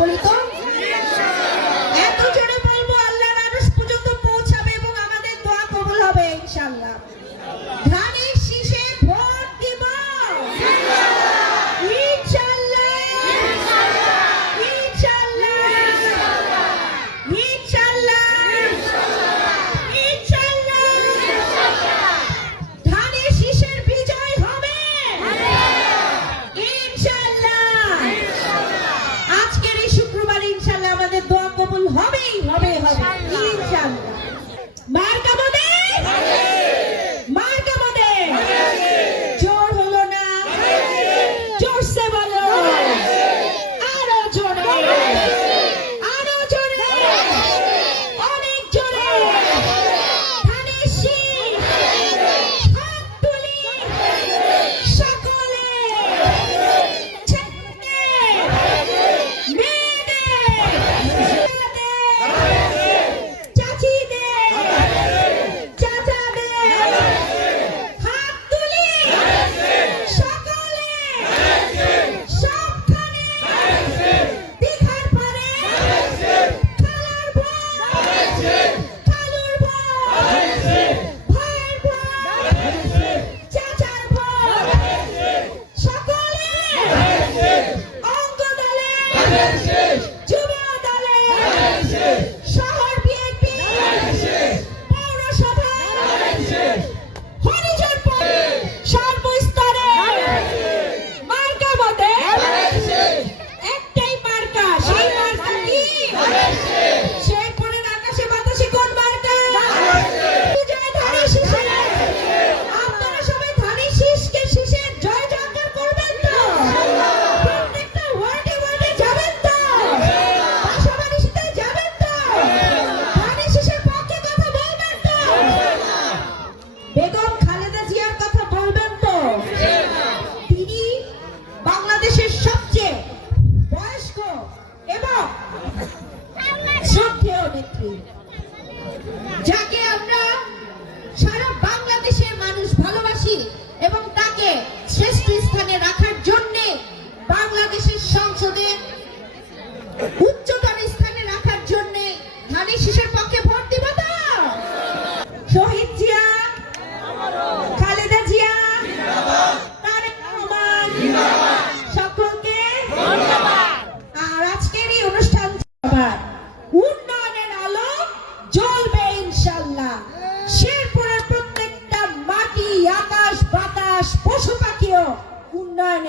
কলিত যাকে আমরা সারা বাংলাদেশের মানুষ ভালোবাসি এবং তাকে শ্রেষ্ঠ স্থানে রাখার জন্য বাংলাদেশের সংসদে উচ্চতর স্থানে রাখার জন্য ধানের শীষের পক্ষে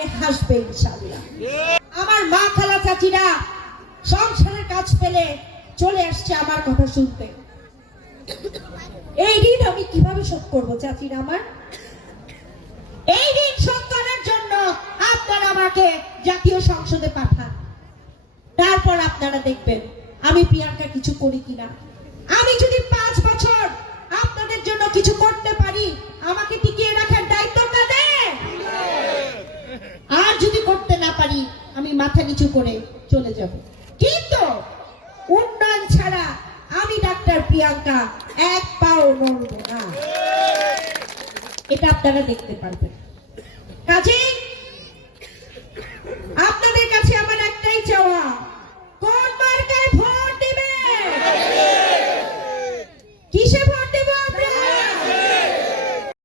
উন্নয়নে হাসবে ইনশাল্লাহ আমার মা খালা চাচিরা সংসারের কাজ পেলে চলে আসছে আমার কথা শুনতে। এই ঋণ আমি কীভাবে শোধ করব চাচিরা আমার? এই ঋণ শোধ করার জন্য আপনারা আমাকে জাতীয় সংসদে পাঠান। তারপর আপনারা দেখবেন আমি প্রিয়াঙ্কা কিছু করি কিনা। আমি যদি পাঁচ বছর আপনাদের জন্য কিছু করতে পারি, আমাকে টিকিয়ে রাখার দায়িত্ব কাদের আর যদি করতে না পারি আমি মাথা নিচু করে চলে যাব। কিন্তু উন্নয়ন ছাড়া আমি ডাক্তার প্রিয়াঙ্কা এক পাও নড়ব না। এটা আপনারা দেখতে পারবেন। কাজেই